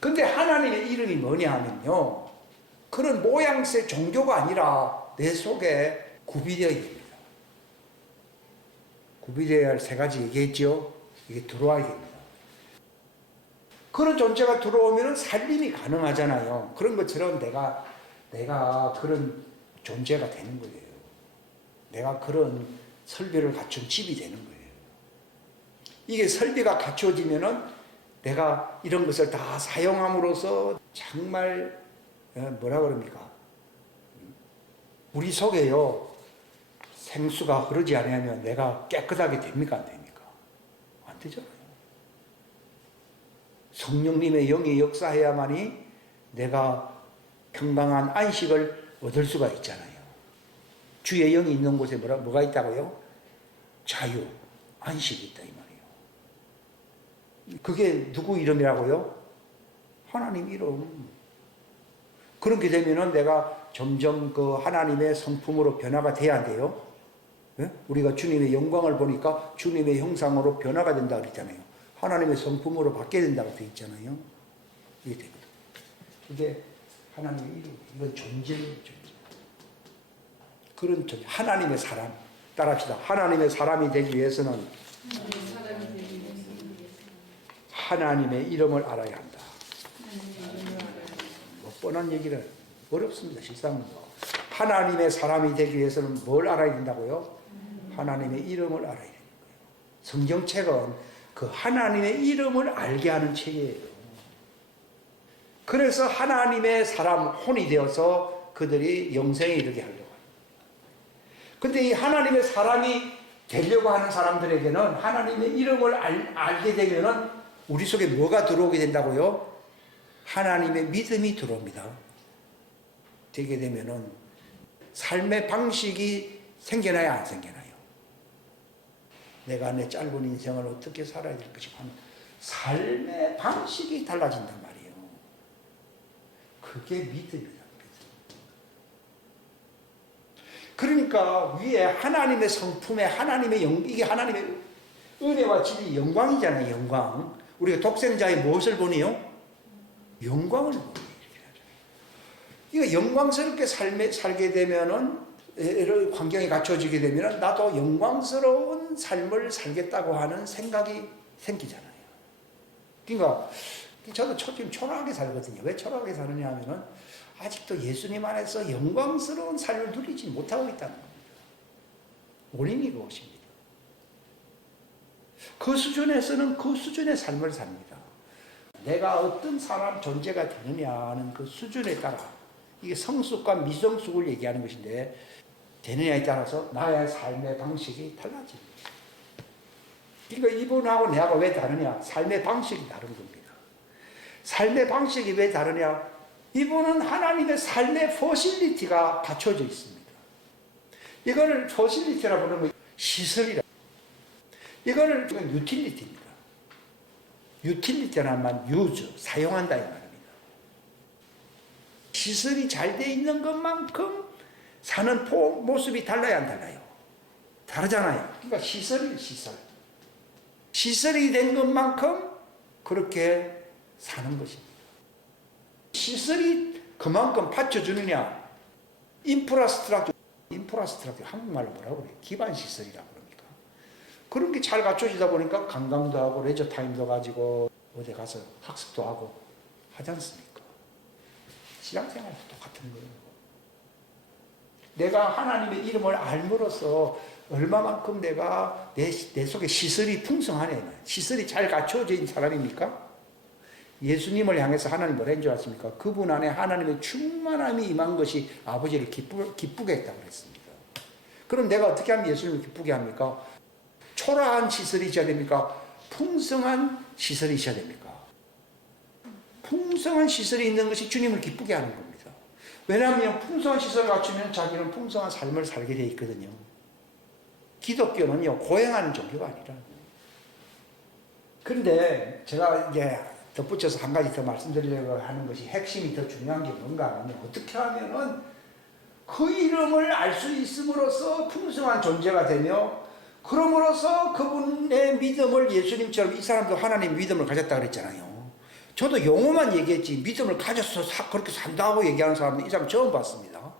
근데 하나님의 이름이 뭐냐 하면요, 그런 모양새 종교가 아니라 내 속에 구비되어 있습니다. 구비되어야 할 세 가지 얘기했죠. 이게 들어와야 됩니다. 그런 존재가 들어오면 살림이 가능하잖아요. 그런 것처럼 내가 그런 존재가 되는 거예요. 내가 그런 설비를 갖춘 집이 되는 거예요. 이게 설비가 갖춰지면은 내가 이런 것을 다 사용함으로써 정말 뭐라 그럽니까? 우리 속에요 생수가 흐르지 않으면 내가 깨끗하게 됩니까? 안 됩니까? 안 되잖아요. 성령님의 영이 역사해야만이 내가 평강한 안식을 얻을 수가 있잖아요. 주의 영이 있는 곳에 뭐가 있다고요? 자유, 안식이 있다 이 말이에요. 그게 누구 이름이라고요? 하나님 이름. 그렇게 되면은 내가 점점 그 하나님의 성품으로 변화가 돼야 안 돼요? 예? 우리가 주님의 영광을 보니까 주님의 형상으로 변화가 된다 그랬잖아요. 하나님의 성품으로 바뀌어야 된다고 되어 있잖아요. 이게 되거든. 이게 하나님의 이름, 이건 존재예요, 존재. 그런 존재, 하나님의 사람. 따라합시다. 하나님의 사람이 되기 위해서는 하나님의 이름을 알아야 한다. 뭐 뻔한 얘기는 어렵습니다. 실상은. 하나님의 사람이 되기 위해서는 뭘 알아야 된다고요? 하나님의 이름을 알아야 되는 거예요. 성경책은 그 하나님의 이름을 알게 하는 책이에요. 그래서 하나님의 사람 혼이 되어서 그들이 영생에 이르게 하려고 합니다. 근데 이 하나님의 사람이 되려고 하는 사람들에게는 하나님의 이름을 알게 되면은 우리 속에 뭐가 들어오게 된다고요? 하나님의 믿음이 들어옵니다. 되게 되면은 삶의 방식이 생겨나야 안 생겨나요? 내가 내 짧은 인생을 어떻게 살아야 될 것인가 하는 삶의 방식이 달라진단 말이에요. 그게 믿음이다. 그러니까 위에 하나님의 성품에 하나님의 이게 하나님의 은혜와 진리 영광이잖아요. 영광. 우리가 독생자의 무엇을 보니요? 영광을 보니. 이거 영광스럽게 살게 되면은 환경이 갖춰지게 되면은 나도 영광스러운 삶을 살겠다고 하는 생각이 생기잖아요. 그러니까 저도 지금 초라하게 살거든요. 왜 초라하게 사느냐 하면은 아직도 예수님 안에서 영광스러운 삶을 누리지 못하고 있다는 겁니다. 원인이 그것입니다. 그 수준에서는 그 수준의 삶을 삽니다. 내가 어떤 사람 존재가 되느냐 하는 그 수준에 따라 이게 성숙과 미성숙을 얘기하는 것인데 되느냐에 따라서 나의 삶의 방식이 달라집니다. 그러니까 이분하고 내하고 왜 다르냐? 삶의 방식이 다른 겁니다. 삶의 방식이 왜 다르냐? 이분은 하나님의 삶의 퍼실리티가 갖춰져 있습니다. 이거를 퍼실리티라고 부르는 거 시설이라. 이거를 유틸리티입니다. 유틸리티라는 말 유즈, 사용한다 이 말입니다. 시설이 잘 돼 있는 것만큼 사는 모습이 달라야 안 달라요? 다르잖아요. 그러니까 시설이 시설. 시설이 된 것만큼 그렇게 사는 것입니다. 시설이 그만큼 받쳐주느냐? 인프라스트럭처 한국말로 뭐라고 그래요? 기반시설이라고 그럽니까? 그런 게 잘 갖춰지다 보니까 관광도 하고 레저 타임도 가지고 어디 가서 학습도 하고 하지 않습니까? 신앙생활도 똑같은 거예요. 내가 하나님의 이름을 알므로써 얼마만큼 내가 내 속에 시설이 풍성하네. 시설이 잘 갖춰져 있는 사람입니까? 예수님을 향해서 하나님 뭐라 했는 줄 아십니까? 그분 안에 하나님의 충만함이 임한 것이 아버지를 기쁘게 했다고 그랬습니다. 그럼 내가 어떻게 하면 예수님을 기쁘게 합니까? 초라한 시설이 있어야 됩니까? 풍성한 시설이 있어야 됩니까? 풍성한 시설이 있는 것이 주님을 기쁘게 하는 겁니다. 왜냐하면 풍성한 시설을 갖추면 자기는 풍성한 삶을 살게 되어 있거든요. 기독교는요, 고행하는 종교가 아니라. 그런데 제가 이제 덧붙여서 한 가지 더 말씀드리려고 하는 것이 핵심이 더 중요한 게 뭔가 하면 어떻게 하면은 그 이름을 알 수 있음으로써 풍성한 존재가 되며 그럼으로써 그분의 믿음을 예수님처럼 이 사람도 하나님 믿음을 가졌다 그랬잖아요. 저도 용어만 얘기했지 믿음을 가져서 그렇게 산다고 얘기하는 사람은 이 사람 처음 봤습니다.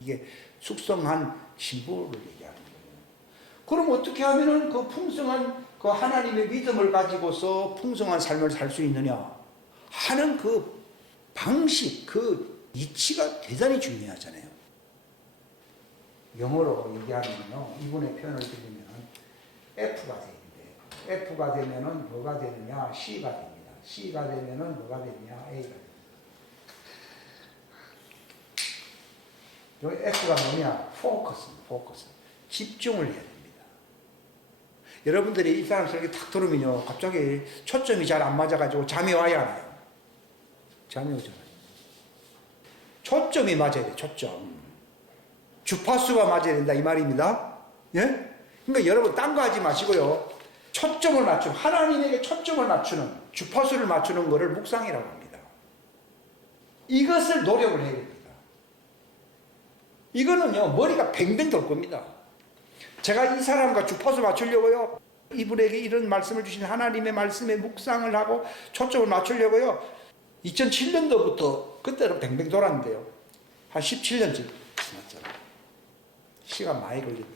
이게 숙성한 신부를 얘기하는 거예요. 그럼 어떻게 하면은 그 풍성한 그 하나님의 믿음을 가지고서 풍성한 삶을 살 수 있느냐 하는 그 방식, 그 이치가 대단히 중요하잖아요. 영어로 얘기하면요, 이분의 표현을 드리면 F가 되는데, F가 되면은 뭐가 되느냐? C가 됩니다. C가 되면은 뭐가 되느냐? A가 됩니다. 여기 F가 뭐냐? 포커스. 집중을 해야 됩니다. 여러분들이 이 사람 설교 탁 들으면요, 갑자기 초점이 잘 안 맞아가지고 잠이 와야 하나요? 잠이 오잖아요. 초점이 맞아야 돼, 초점. 주파수가 맞아야 된다, 이 말입니다. 예? 그러니까 여러분, 딴 거 하지 마시고요. 초점을 맞추는, 하나님에게 초점을 맞추는, 주파수를 맞추는 것을 묵상이라고 합니다. 이것을 노력을 해야 됩니다. 이거는요, 머리가 뱅뱅 돌 겁니다. 제가 이 사람과 주파수 맞추려고요, 이분에게 이런 말씀을 주신 하나님의 말씀에 묵상을 하고 초점을 맞추려고요, 2007년도부터, 그때는 뱅뱅 돌았는데요, 한 17년쯤 지났잖아요. 시간 많이 걸립니다.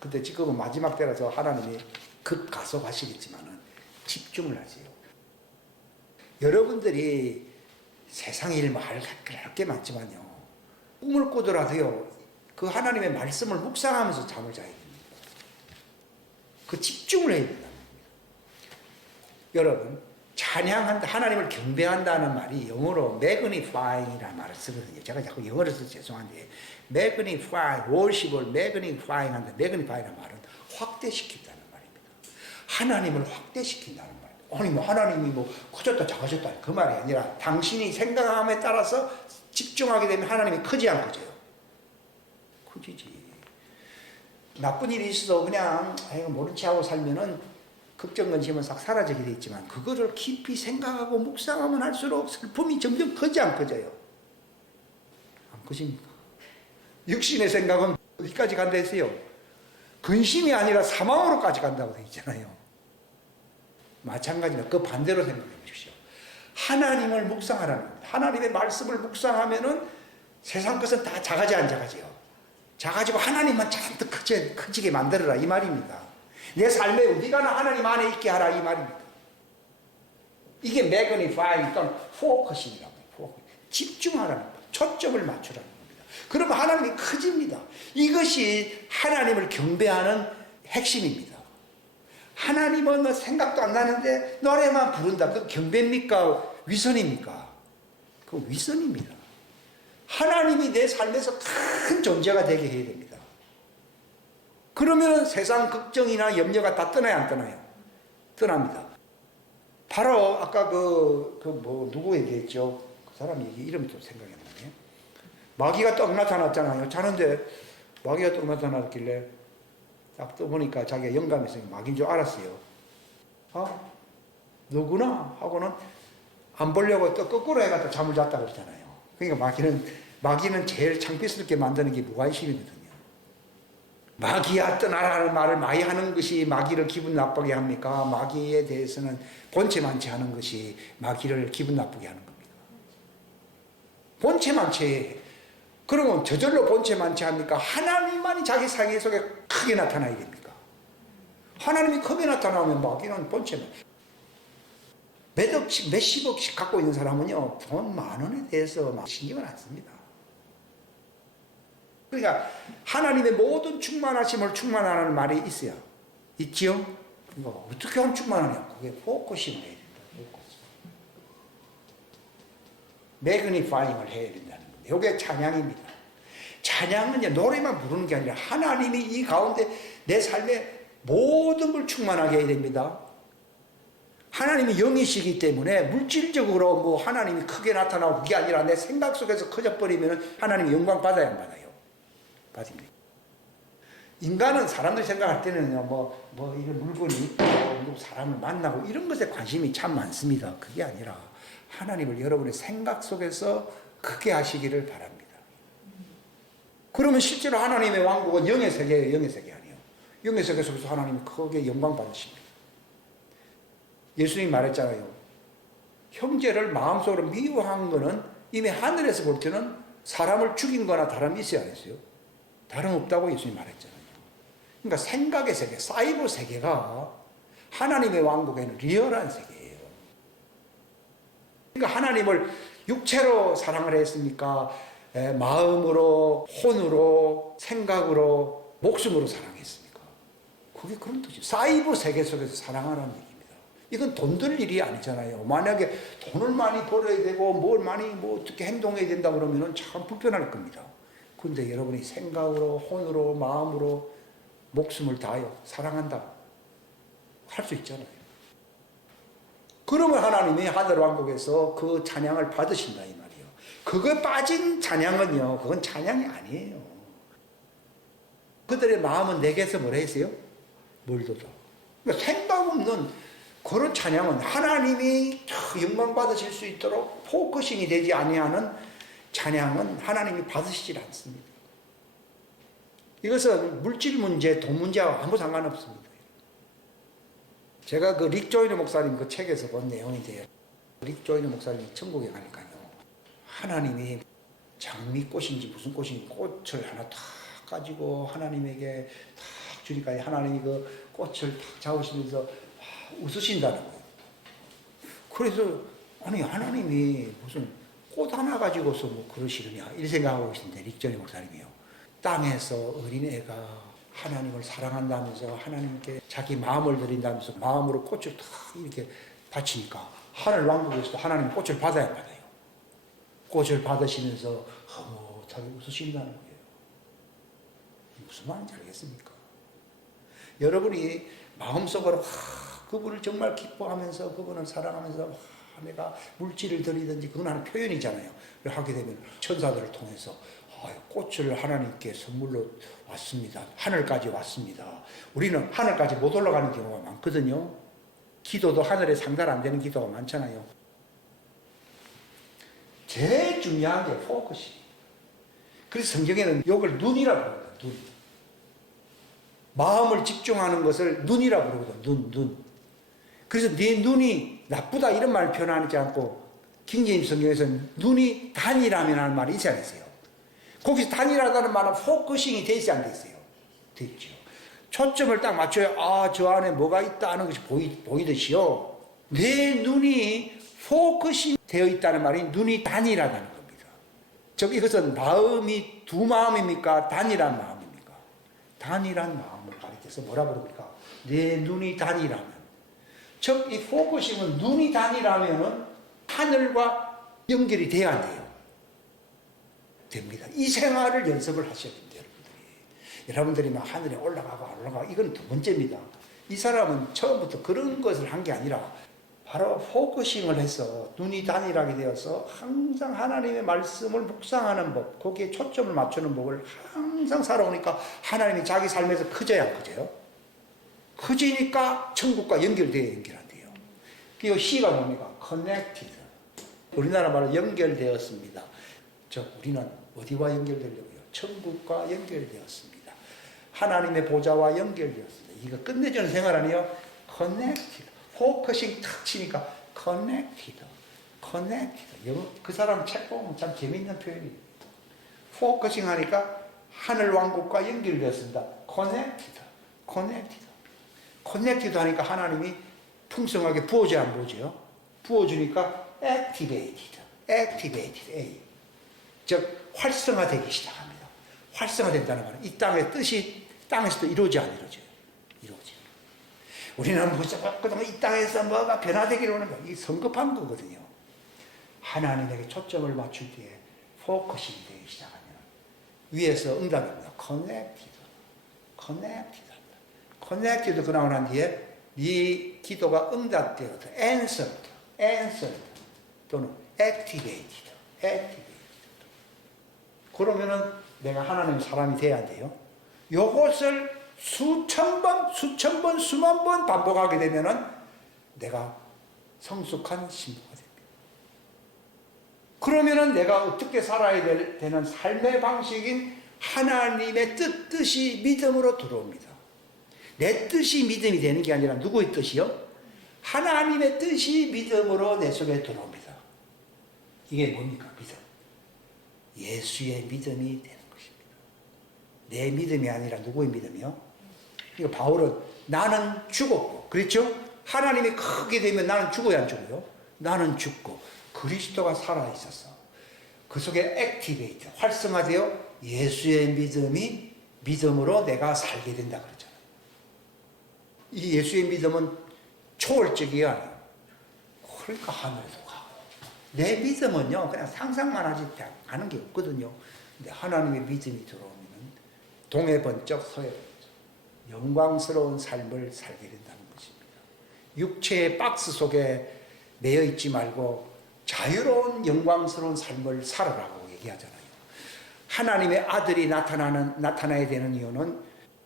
근데 지금은 마지막 때라서 하나님이 급가속하시겠지만은 집중을 하세요. 여러분들이 세상 일 할 게 많지만요, 꿈을 꾸더라도요, 그 하나님의 말씀을 묵상하면서 잠을 자야 됩니다. 그 집중을 해야 된다. 여러분, 찬양한다, 하나님을 경배한다는 말이 영어로 magnifying이라는 말을 쓰거든요. 제가 자꾸 영어를 써서 죄송한데, magnify, worship을 magnifying 한다. magnify라는 말은 확대시킨다는 말입니다. 하나님을 확대시킨다는 말입니다. 아니, 뭐, 하나님이 뭐, 커졌다, 작아졌다, 그 말이 아니라, 당신이 생각함에 따라서 집중하게 되면 하나님이 크지 안 커져요? 커지지. 나쁜 일이 있어도 그냥, 아이고, 모른 체 하고 살면은, 걱정, 근심은 싹 사라지게 돼 있지만, 그거를 깊이 생각하고 묵상하면 할수록 슬픔이 점점 커지 안 커져요? 안 커집니까? 육신의 생각은 어디까지 간다 했어요? 근심이 아니라 사망으로까지 간다고 돼 있잖아요. 마찬가지로 그 반대로 생각해 보십시오. 하나님을 묵상하라는 겁니다. 하나님의 말씀을 묵상하면은 세상 것은 다 작아지 안 작아져요. 작아지고 하나님만 잔뜩 커지게 만들어라, 이 말입니다. 내 삶에 어디가나 하나님 안에 있게 하라, 이 말입니다. 이게 magnifying 또는 focusing이라고 해요. 집중하라는 겁니다. 초점을 맞추라는 겁니다. 그러면 하나님이 커집니다. 이것이 하나님을 경배하는 핵심입니다. 하나님은 생각도 안 나는데 노래만 부른다. 그 경배입니까? 위선입니까? 그 위선입니다. 하나님이 내 삶에서 큰 존재가 되게 해야 됩니다. 그러면 세상 걱정이나 염려가 다 떠나야 안 떠나요? 떠납니다. 바로 아까 누구 얘기했죠? 그 사람 얘기 이름이 또 생각이 안 나네. 마귀가 떡 나타났잖아요. 자는데 마귀가 떡 나타났길래 딱 떠보니까 자기가 영감이 있으니 마귀인 줄 알았어요. 누구나? 하고는 안 보려고 또 거꾸로 해갖고 잠을 잤다 그러잖아요. 그러니까 마귀는 제일 창피스럽게 만드는 게 무관심이거든요. 마귀야 떠나라는 말을 많이 하는 것이 마귀를 기분 나쁘게 합니까? 마귀에 대해서는 본체만치 하는 것이 마귀를 기분 나쁘게 하는 겁니다. 본체만치. 그러면 저절로 본체만치 합니까? 하나님만이 자기 사기 속에 크게 나타나야 됩니까? 하나님이 크게 나타나면 마귀는 본체만. 몇십억씩 갖고 있는 사람은요, 돈 10,000원에 대해서 신경을 안 씁니다. 그러니까 하나님의 모든 충만하심을 충만하는 말이 있어요. 있지요? 이거 어떻게 하면 충만하냐? 그게 포커싱을 해야 된다. 매그니파잉을 해야 된다는 거예요. 이게 찬양입니다. 찬양은 노래만 부르는 게 아니라 하나님이 이 가운데 내 삶에 모든 걸 충만하게 해야 됩니다. 하나님이 영이시기 때문에 물질적으로 뭐 하나님이 크게 나타나고 그게 아니라 내 생각 속에서 커져버리면 하나님이 영광 받아야 안 받아요? 받습니다. 인간은 사람들이 생각할 때는 이런 물건이 있고 사람을 만나고 이런 것에 관심이 참 많습니다. 그게 아니라 하나님을 여러분의 생각 속에서 크게 하시기를 바랍니다. 그러면 실제로 하나님의 왕국은 영의 세계예요. 영의 세계 아니에요. 영의 세계 속에서 하나님이 크게 영광 받으십니다. 예수님이 말했잖아요. 형제를 마음속으로 미워한 거는 이미 하늘에서 볼 때는 사람을 죽인 거나 다름이 있어야 했어요. 다름없다고 예수님이 말했잖아요. 그러니까 생각의 세계, 사이버 세계가 하나님의 왕국에는 리얼한 세계예요. 그러니까 하나님을 육체로 사랑을 했습니까? 마음으로, 혼으로, 생각으로, 목숨으로 사랑했습니까? 그게 그런 뜻이에요. 사이버 세계 속에서 사랑하는 얘기입니다. 이건 돈 들 일이 아니잖아요. 만약에 돈을 많이 벌어야 되고 뭘 많이 어떻게 행동해야 된다 그러면 참 불편할 겁니다. 그런데 여러분이 생각으로, 혼으로, 마음으로, 목숨을 다하여 사랑한다 할 수 있잖아요. 그러면 하나님이 하늘왕국에서 그 찬양을 받으신다 이 말이에요. 그거 빠진 찬양은요, 그건 찬양이 아니에요. 그들의 마음은 내게서 뭐라 했어요? 멀도다. 그러니까 생각 없는 그런 찬양은 하나님이 영광 받으실 수 있도록 포커싱이 되지 아니하는 찬양은 하나님이 받으시질 않습니다. 이것은 물질 문제, 돈 문제와 아무 상관없습니다. 제가 그 릭 조이너 목사님 그 책에서 본 내용인데요. 릭 조이너 목사님이 천국에 가니까요. 하나님이 장미꽃인지 무슨 꽃인지 꽃을 하나 탁 가지고 하나님에게 탁 주니까 하나님이 그 꽃을 탁 잡으시면서 웃으신다는 거예요. 그래서 아니 하나님이 무슨 꽃 하나 가지고서 뭐 그러시느냐 이 생각하고 계신데 릭 조이너 목사님이요. 땅에서 어린애가 하나님을 사랑한다면서 하나님께 자기 마음을 드린다면서 마음으로 꽃을 탁 이렇게 바치니까 하늘 왕국에서도 하나님 꽃을 받아야 받아요. 꽃을 받으시면서 허무하게 웃으신다는 거예요. 무슨 말인지 알겠습니까? 여러분이 마음속으로 그분을 정말 기뻐하면서 그분을 사랑하면서 내가 물질을 드리든지 그건 하는 표현이잖아요. 하게 되면 천사들을 통해서 꽃을 하나님께 선물로 왔습니다. 하늘까지 왔습니다. 우리는 하늘까지 못 올라가는 경우가 많거든요. 기도도 하늘에 상달 안 되는 기도가 많잖아요. 제일 중요한 게 포커싱. 그래서 성경에는 이걸 눈이라고 부릅니다. 눈. 마음을 집중하는 것을 눈이라고 부르거든. 눈. 그래서 네 눈이 나쁘다 이런 말을 표현하지 않고 킹제임스 성경에서는 눈이 단이라면 하는 말이 있지 않으세요? 거기서 단일하다는 말은 포커싱이 돼 있지 안 돼 있어요? 됐죠. 초점을 딱 맞춰야 저 안에 뭐가 있다는 것이 보이듯이요. 내 눈이 포커싱 되어 있다는 말이 눈이 단일하다는 겁니다. 즉 이것은 마음이 두 마음입니까? 단일한 마음입니까? 단일한 마음을 가리켜서 뭐라 부릅니까? 내 눈이 단일하면. 즉 이 포커싱은 눈이 단일하면은 하늘과 연결이 돼야 돼요. 됩니다. 이 생활을 연습을 하셔야 됩니다. 여러분들이 막 하늘에 올라가고 안 올라가고 이건 두 번째입니다. 이 사람은 처음부터 그런 것을 한 게 아니라 바로 포커싱을 해서 눈이 단일하게 되어서 항상 하나님의 말씀을 묵상하는 법, 거기에 초점을 맞추는 법을 항상 살아오니까 하나님이 자기 삶에서 커져야 안 커져요? 커지니까 천국과 연결한대요. 그 C가 뭡니까? Connected. 우리나라 말로 연결되었습니다. 즉 우리는 어디와 연결되려고요? 천국과 연결되었습니다. 하나님의 보좌와 연결되었습니다. 이거 끝내주는 생활 아니에요? Connected. 포커싱 탁 치니까 Connected. 그 사람 책 보면 참 재밌는 표현이에요. 포커싱 하니까 하늘 왕국과 연결되었습니다. Connected 하니까 하나님이 풍성하게 부어줘야 안 부어줘요? 부어주니까 Activated. A. 즉 활성화되기 시작합니다. 활성화된다는 말은 이 땅의 뜻이 땅에서도 이루어지 안 이루어져요? 이루어져요. 우리는 무조건 이 땅에서 뭐가 변화되기를 원하는 거예요. 이 성급한 거거든요. 하나님에게 초점을 맞출 때에 포커싱이 되기 시작하면 위에서 응답입니다. Connected 그나마 난 뒤에 네 기도가 응답되었다. Answered 또는 Activated. 그러면은 내가 하나님의 사람이 돼야 돼요. 요것을 수천 번, 수만 번 반복하게 되면은 내가 성숙한 신부가 됩니다. 그러면은 내가 어떻게 살아야 되는 삶의 방식인 하나님의 뜻이 믿음으로 들어옵니다. 내 뜻이 믿음이 되는 게 아니라 누구의 뜻이요? 하나님의 뜻이 믿음으로 내 속에 들어옵니다. 이게 뭡니까? 믿음. 예수의 믿음이 되는 것입니다. 내 믿음이 아니라 누구의 믿음이요? 그러니까 바울은 나는 죽었고, 그렇죠? 하나님이 크게 되면 나는 죽어야 안 죽어요? 나는 죽고 그리스도가 살아있어서 그 속에 액티베이트, 활성화되어 예수의 믿음이 믿음으로 내가 살게 된다 그러잖아요. 이 예수의 믿음은 초월적이 아니에요. 그러니까 하늘에도 가고. 내 믿음은요, 그냥 상상만 하지 않은 게 없거든요. 근데 하나님의 믿음이 들어오면 동해 번쩍 서해 번쩍 영광스러운 삶을 살게 된다는 것입니다. 육체의 박스 속에 매여 있지 말고 자유로운 영광스러운 삶을 살아라고 얘기하잖아요. 하나님의 아들이 나타나야 되는 이유는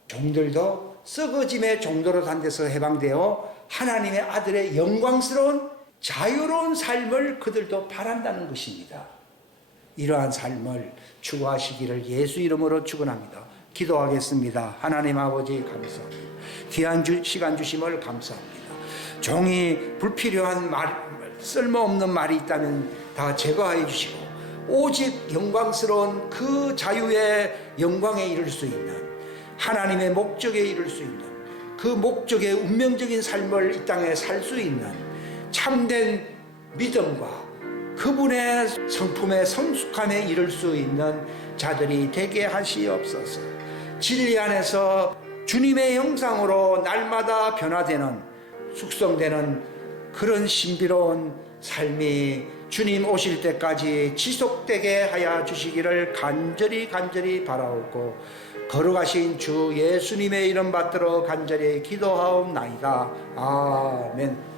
종들도 썩어짐의 종도로 단 데서 해방되어 하나님의 아들의 영광스러운 자유로운 삶을 그들도 바란다는 것입니다. 이러한 삶을 추구하시기를 예수 이름으로 축원합니다. 기도하겠습니다. 하나님 아버지 감사합니다. 귀한 시간 주심을 감사합니다. 종이 불필요한 쓸모없는 말이 있다면 다 제거해 주시고 오직 영광스러운 그 자유의 영광에 이를 수 있는 하나님의 목적에 이를 수 있는 그 목적의 운명적인 삶을 이 땅에 살 수 있는 참된 믿음과 그분의 성품의 성숙함에 이를 수 있는 자들이 되게 하시옵소서. 진리 안에서 주님의 형상으로 날마다 변화되는 숙성되는 그런 신비로운 삶이 주님 오실 때까지 지속되게 하여 주시기를 간절히 바라옵고 거룩하신 주 예수님의 이름 받들어 간절히 기도하옵나이다. 아멘.